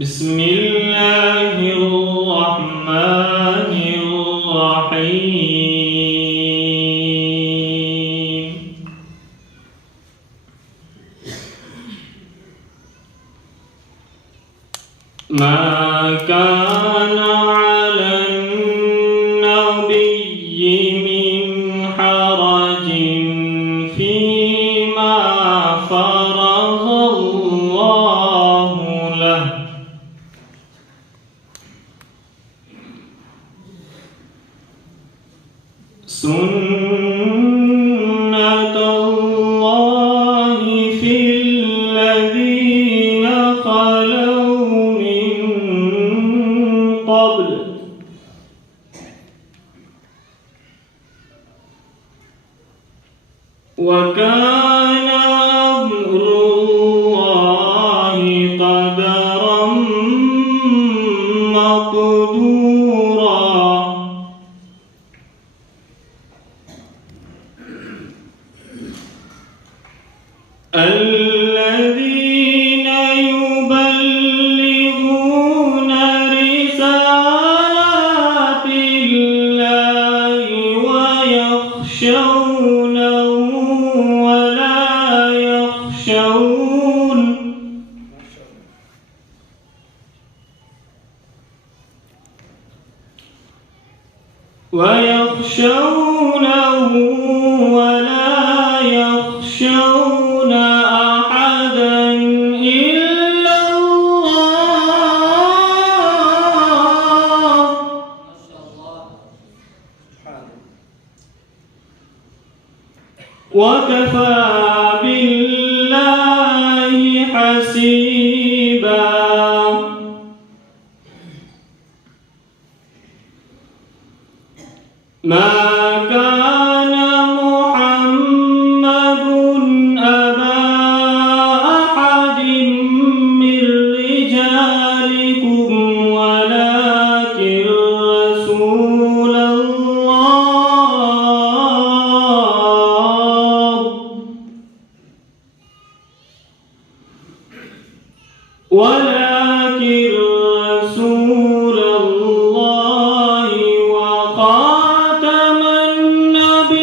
بسم الله الرحمن الرحيم. ما كان على النبي من حرج فيما فرض الله له، سنة الله في الذين خلوا من قبل، وكان أمر الله قدرا مقدورا. الذين يبلغون رسالات الله ويخشونه ولا يخشون أحدا إلا الله، وكفى بالله حسيبا. ما كان محمد أبا أحد من رجالكم ولكن رسول الله، ولكن رسول الله وخاتم النبيين،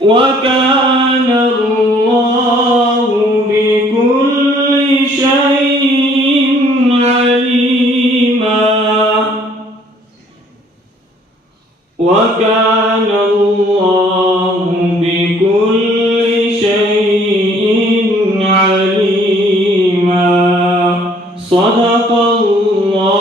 وكان الله بكل شيء عليما، وكان الله بكل شيء عليما. صدق الله